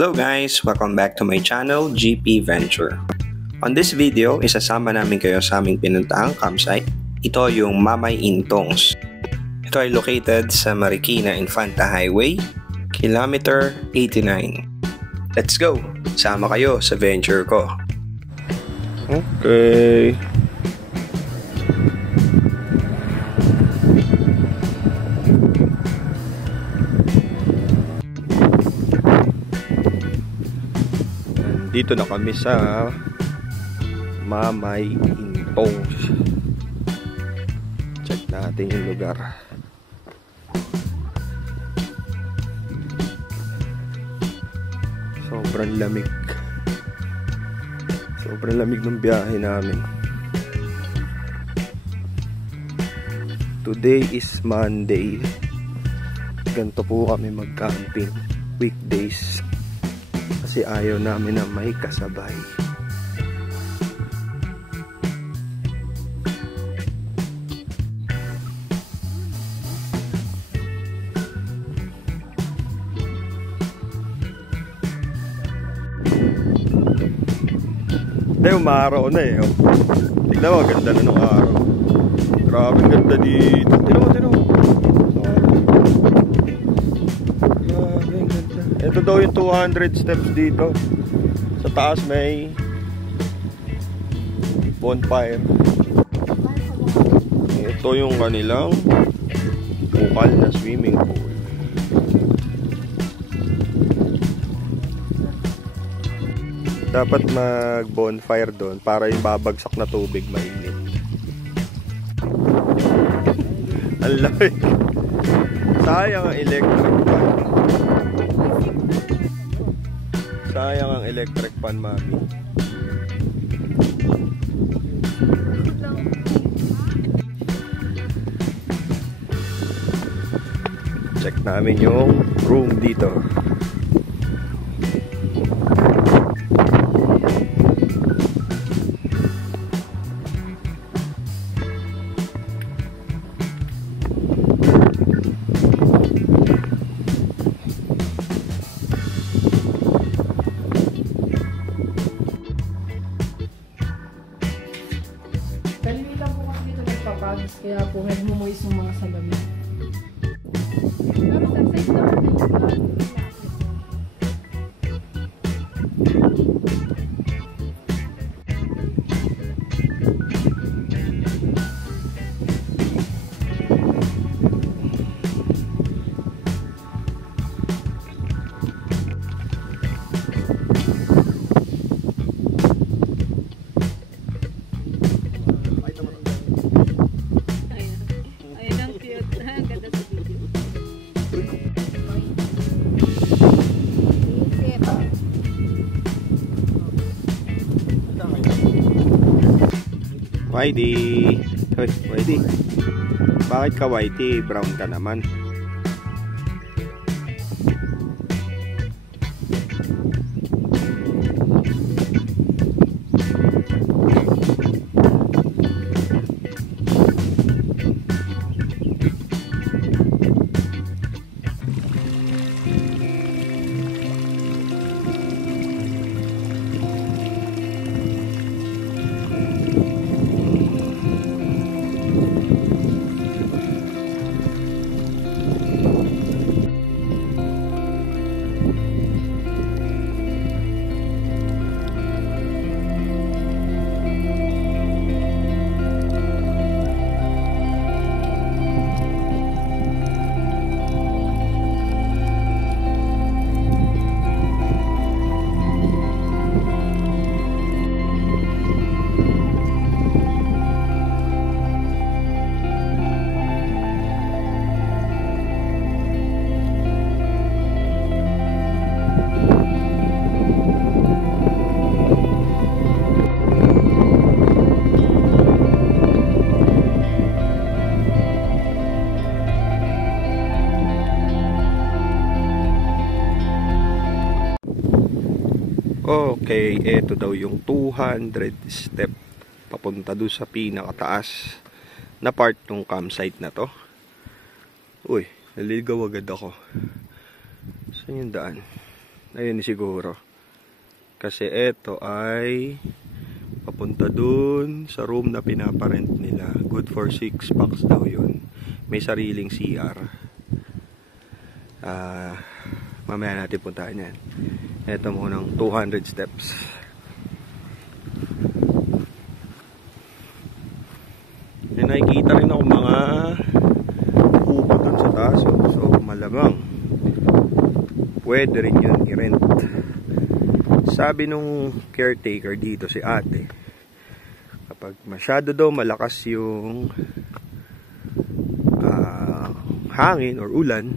Hello guys! Welcome back to my channel, GP Venture. On this video, isasama namin kayo sa aming pinuntahang campsite. Ito yung Mamay Intongs. Ito ay located sa Marikina Infanta Highway, kilometer 89. Let's go! Sama kayo sa venture ko. Okay. Dito na kami sa Mamay Intongs. Check natin yung lugar. Sobrang lamig. Sobrang lamig ng biyahe namin. Today is Monday. Ganito po kami mag-camping weekdays. Kasi ayaw namin na may kasabay. Dahil umaraw na eh. Oh. Tignan mo, ganda na nung araw. Grabe, ganda dito. Tignan mo. Ito daw yung 200 steps dito. Sa taas may bonfire. Ito yung kanilang bukal na swimming pool. Dapat mag bonfire doon para yung babagsak na tubig mainit. Ang lamig. Sayang ang electric fan. Sayang ang electric fan, mami. Check namin yung room dito. Kaya po, nagmumuis yung mga salamin. Whitey! Hoy, Whitey! Bakit ka Whitey? Brown ka naman. Okay, ito daw yung 200 step papunta doon sa pinakataas na part ng campsite na to. Uy, naligaw agad ako. Saan yung daan? Ayun siguro. Kasi ito ay papunta dun sa room na pinaparent nila. Good for 6 packs daw yun. May sariling CR. Mamaya natin puntahan yan. Ito munang 200 steps. May nakikita rin ako mga kupatan sa taas. So malamang pwede rin yun i-rent. Sabi nung caretaker dito, si ate, kapag masyado daw malakas yung hangin or ulan,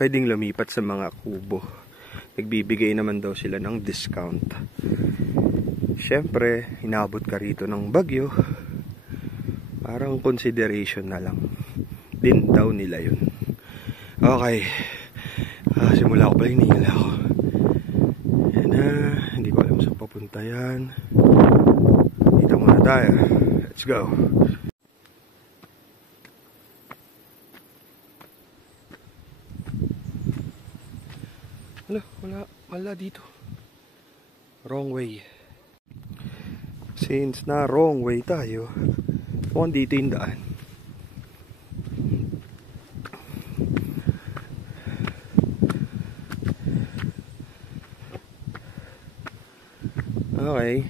pwedeng lumipat sa mga kubo. Nagbibigay naman daw sila ng discount. Syempre, inabot ka rito ng bagyo, parang consideration na lang din daw nila yun. Okay, simula ko pala, hinihila ako. Hindi ko alam saan papunta yan. Dito muna tayo. Let's go. Wala dito. Wrong way. Since na wrong way tayo, mukhang dito yung daan. Okay.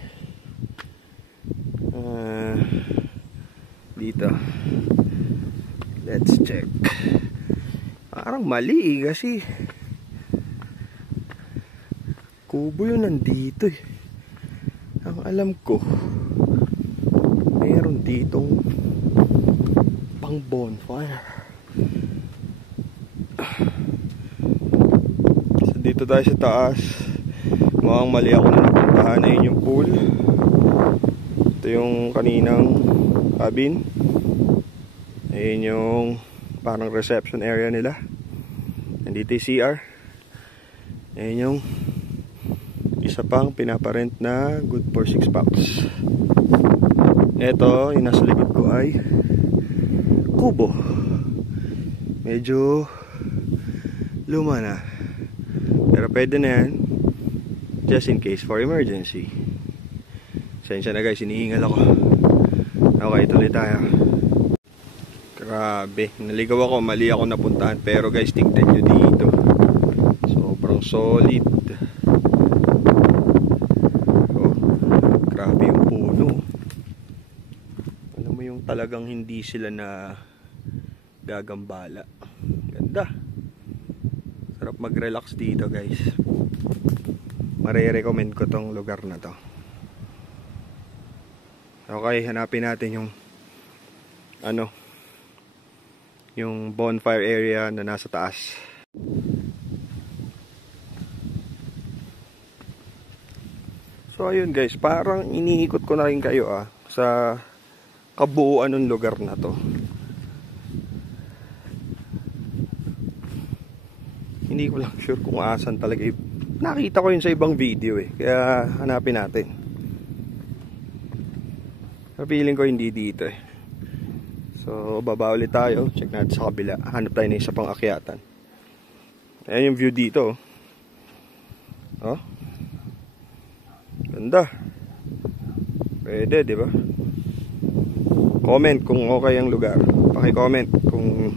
Dito. Let's check. Parang mali kasi kubo yun nandito eh. Ang alam ko, meron ditong pang bonfire. So dito tayo sa taas. Mukhang mali ako na napuntahan. Ayun yung pool. Ito yung kaninang cabin. Ayun yung parang reception area nila. Nandito yung CR. Ayun yung isa pang pinaparent na good for 6 packs. Ito, yung nasa likod ko ay kubo. Medyo luma na, pero pwede na yan, just in case for emergency. Sensya na guys, hinihingal ako. Okay, tuloy tayo. Grabe, naligaw ako, mali ako napuntahan. Pero guys, tignan nyo dito, sobrang solid. Grabe yung puno. Alam mo yung talagang hindi sila na gagambala. Ganda. Sarap mag-relax dito guys. Mare-recommend ko tong lugar na to. Okay, hanapin natin yung yung bonfire area na nasa taas. So ayun guys, parang iniikot ko na rin kayo sa kabuuan ng lugar na to. Hindi ko lang sure kung asan talaga. Nakita ko yun sa ibang video eh. Kaya hanapin natin. Feeling ko hindi dito eh. So baba ulit tayo. Check natin sa kabila. Hanap tayo ng isa pang akyatan. Ayan yung view dito. Oh. Ganda. Pwede, di ba? Comment kung okay ang lugar. Paki-comment kung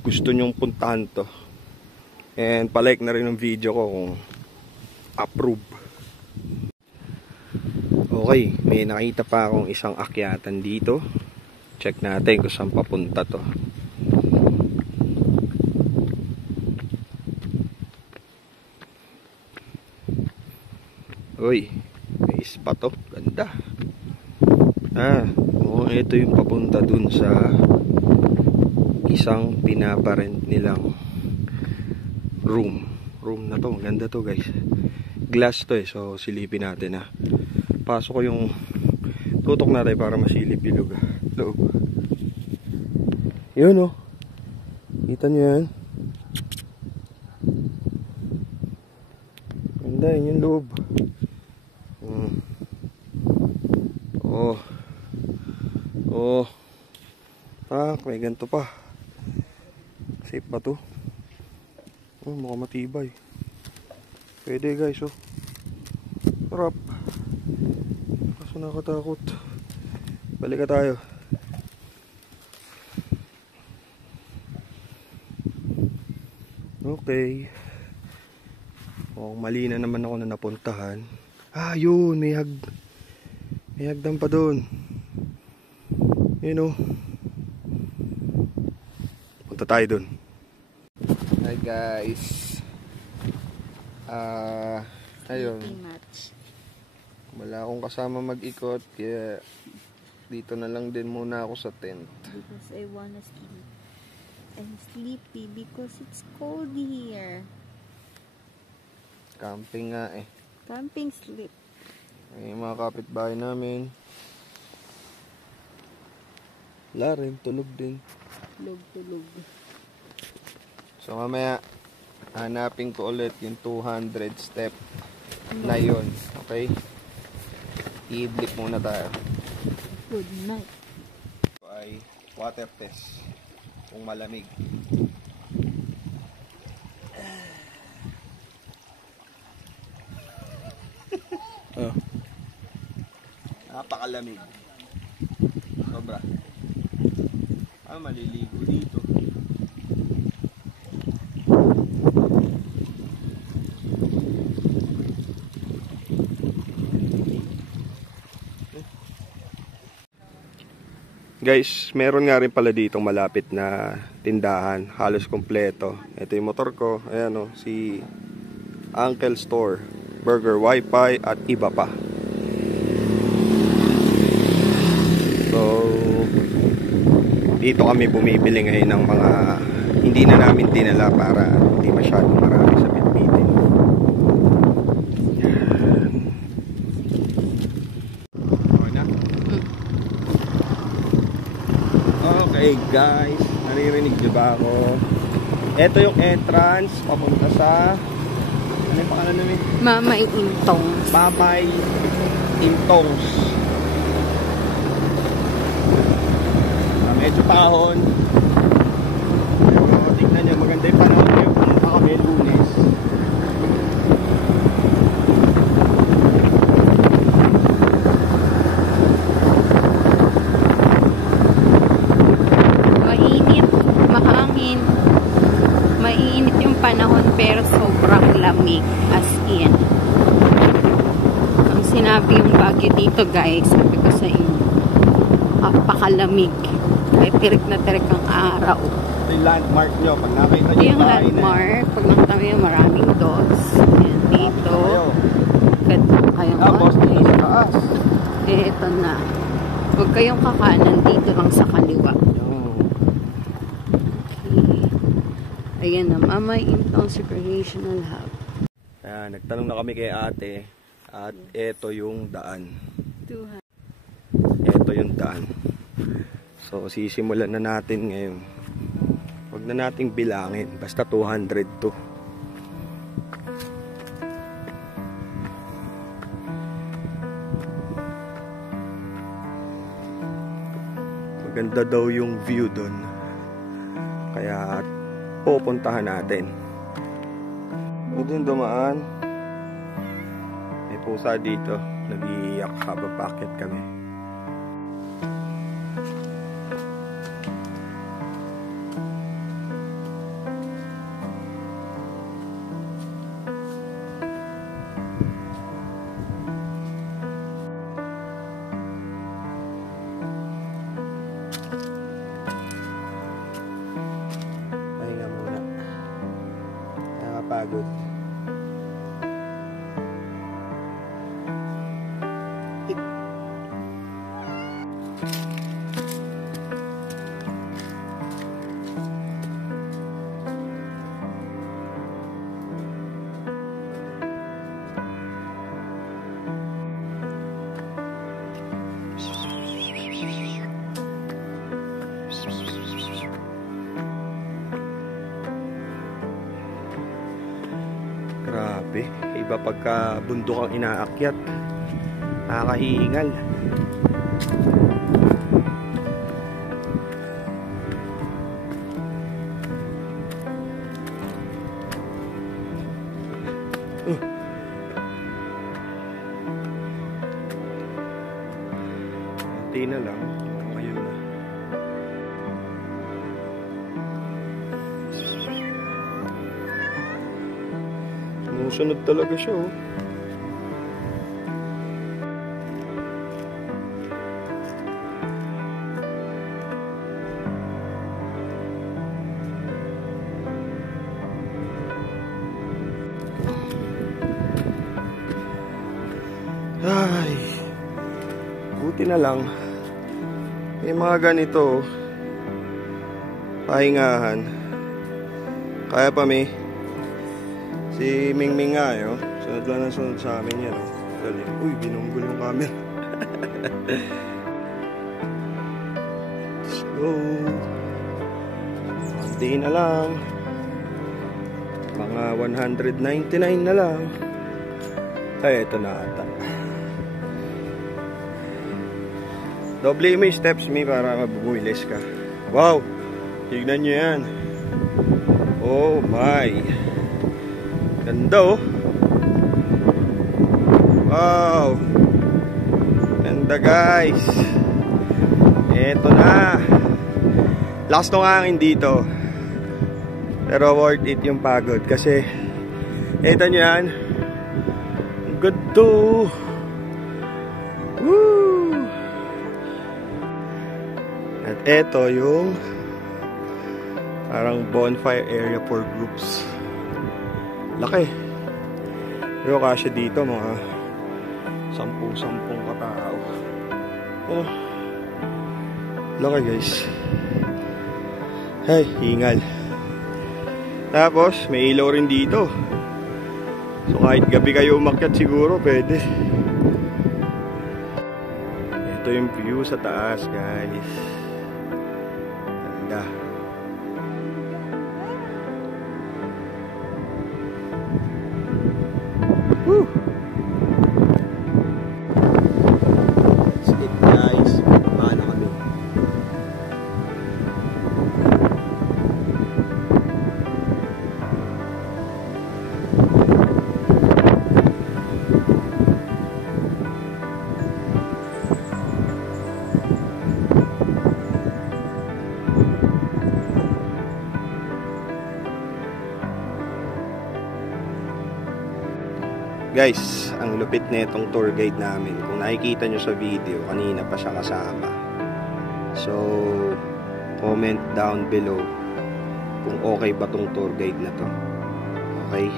gusto nyong puntahan to. And palike na rin ang video ko kung approve. Okay, may nakita pa akong isang akyatan dito. Check natin kung saan papunta to. Uy, may ispa to. Ganda. Ito yung papunta dun sa isang pinaparent nilang room na to. Ganda to guys. Glass to eh, so silipin natin pasok ko yung tutok natin para masilip yung loob. Yun kita nyo yan. Ganda yun yung loob. May ganito pa. Safe pa to. Oh, mukhang matibay. Pwede guys, oh. Sarap. Kaso nakatakot. Balik ka tayo. Okay. Oh, mali na naman ako na napuntahan. Ah, yun. May hagdan pa doon. Yun, oh. Punta tayo doon. Hi guys. Ayun. Wala akong kasama mag-ikot, kaya dito na lang din muna ako sa tent. Because I wanna sleep. I'm sleepy because it's cold here. Camping nga eh. Camping sleep. Ay, yung mga kapitbahay namin. Wala rin, tulog din. Tulog. So mamaya, hanapin ko ulit yung 200 step na yun. Okay? I-blip muna tayo. Good night. Ito ay water test. Kung malamig. Oh. Napakalamig. Sobra. Maliligo dito. Guys, meron nga rin pala ditong malapit na tindahan, halos kompleto. Ito yung motor ko, ayan o, si Uncle Store, burger, wifi at iba pa. So, dito kami bumibili ngayon ng mga hindi na namin dinala para hindi masyadong marami sa bitbitin. Okay guys, naririnig nyo ba ako? Ito yung entrance papunta sa, ano yung pangalan namin? Mamay Intongs. Mamay Intongs. Medyo pahon. Pero tignan nyo, maganda yung panahon ngayon. Pumunta kami Lunes. Mainit yung panahon pero sobrang lamig as in. Ang sinabi yung bagyo dito guys, sabi ko sa inyo, napakalamig. Ay tirik na tirik ang araw. Ito yung landmark nyo. Pag nakita nyo Yung landmark, pag nakita mo yung maraming dogs. Ayan, dito. Ganda kayong tapos dito sa taas. Ito na. Huwag kayong kakanan dito lang sa kaliwa. Ayan na, Mamay Intongs Recreational Hub. Ayan, nagtanong na kami kay ate at eto yung daan. Eto yung daan. So, sisimulan na natin ngayon. Huwag na nating bilangin. Basta 200 to. Maganda daw yung view dun. Kaya pupuntahan natin. Ito yung dumaan. May pusa dito. Nag-iiyak habang paakyat kami. Pagod. Grabe, iba pagka bundok ang inaakyat. Nakakahingal. konti na lang. Ngayon na. Sumusunod talaga siya, oh. Ay, buti na lang may mga ganito pahingahan. Kaya pa may si Mingming nga yun, sunod lang na sunod sa amin yan, oh. Galing. Uy, binunggol yung camera. Let's go. Konti na lang, mga 199 na lang. Ay, ito na ata. Doble mo yung steps mi para mabubuilis ka. Wow! Tignan nyo yan. Oh my! Ganda, oh! Wow! Ganda, guys! Eto na! Lakas ng hangin dito. Pero worth it yung pagod. Kasi eto nyo yan. Good to! Woo! At eto yung parang bonfire area for groups. Laki. Pero kasya dito mga 10 katao. Oh. Laki, guys. Ay, hingal. Tapos may ilaw rin dito. So kahit gabi kayo umakyat siguro pwede. Ito yung view sa taas, guys. Ganda. Woo! That's it, guys. Paano kami? Guys, ang lupit na itong tour guide namin. Kung nakikita nyo sa video, kanina pa siya kasama. So, comment down below kung okay ba tong tour guide na to. Okay?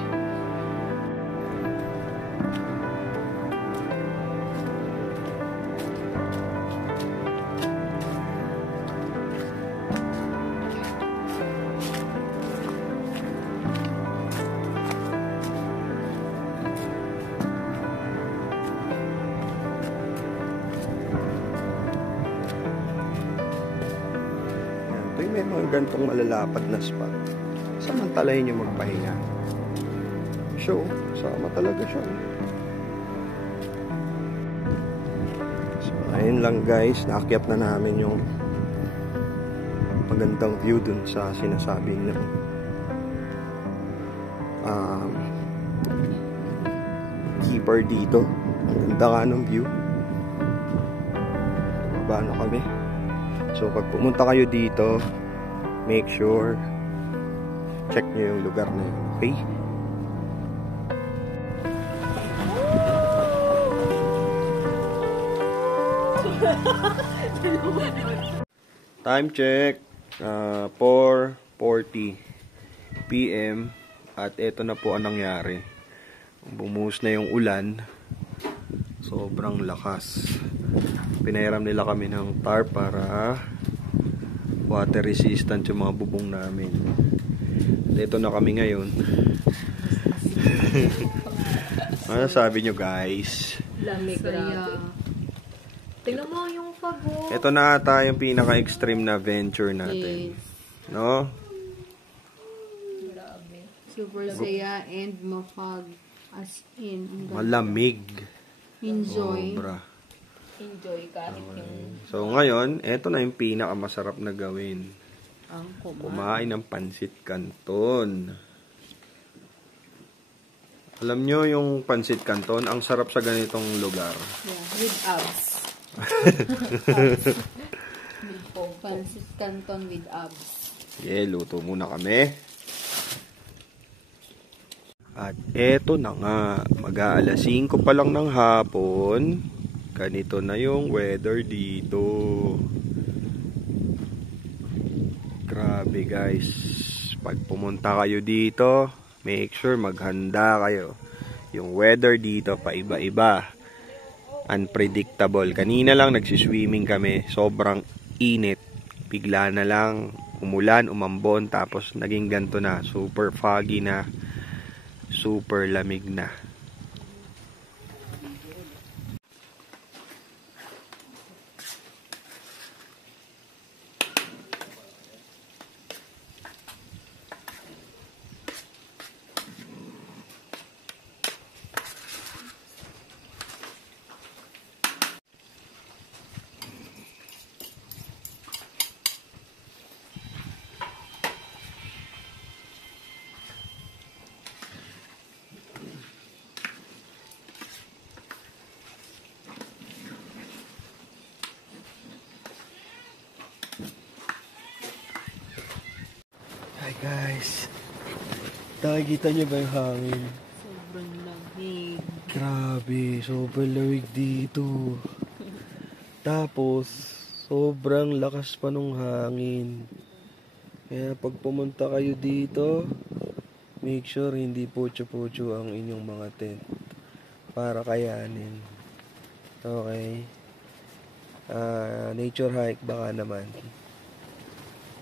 May mga gantong malalapad na spot. Samantalahin nyo magpahinga. So, sama talaga siya. So, ayun lang, guys. Naakyat na namin yung magandang view dun sa sinasabing keeper dito. Ang ganda nga ng view. Baba na kami. So, pag pumunta kayo dito, make sure check nyo yung lugar na yun. Okay? Time check 4:40 PM at eto na po ang nangyari. Bumuhos na yung ulan. Sobrang lakas. Pinahiram nila kami ng tarp para water resistant yung mga bubong namin. Dito na kami ngayon. Ano sabi nyo, guys? Lamig, grabe. Tingnan mo yung fago. Ito na ata yung pinaka-extreme na venture natin. Yes. No? Grabe. Super saya and mafag. As in. Malamig. Enjoy. Sobra. Enjoy kahit yung... So ngayon, eto na yung pinakamasarap na gawin. Ang Kumain ng pansit canton. Alam nyo yung pansit canton, ang sarap sa ganitong lugar. Yeah, with abs. Pansit canton with abs. Yeah, luto muna kami. At eto na nga, mag-aalas 5 pa lang ng hapon. Ganito na yung weather dito. Grabe guys. Pag pumunta kayo dito, make sure maghanda kayo. Yung weather dito paiba-iba. Unpredictable. Kanina lang nagsiswimming kami. Sobrang init. Bigla na lang umulan, umambon. Tapos naging ganito na. Super foggy na. Super lamig na. Hi guys. Nakikita nyo ba yung hangin? Sobrang lamig. Grabe, sobrang lamig dito. Tapos, sobrang lakas pa nung hangin. Kaya pag pumunta kayo dito, make sure hindi pocho-pocho ang inyong mga tent. Para kayanin. Okay? Nature hike baka naman.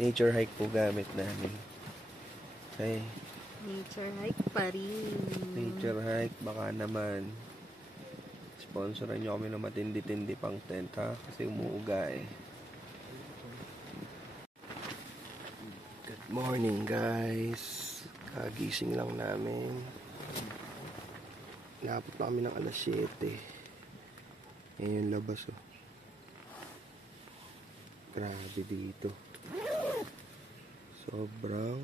Nature hike po gamit namin. Okay? Nature hike pa rin. Nature hike baka naman. Sponsoran nyo kami ng matindi-tindi pang tent ha. Kasi umuuga eh. Good morning guys. Kagising lang namin. Napot na kami ng alas 7. Ayan yung labas oh. Grabe dito. Sobrang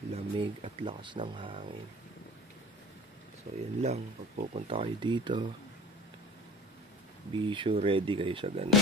lamig at lakas ng hangin. So yun lang. Pag pupunta kayo dito, be sure ready kayo sa ganun.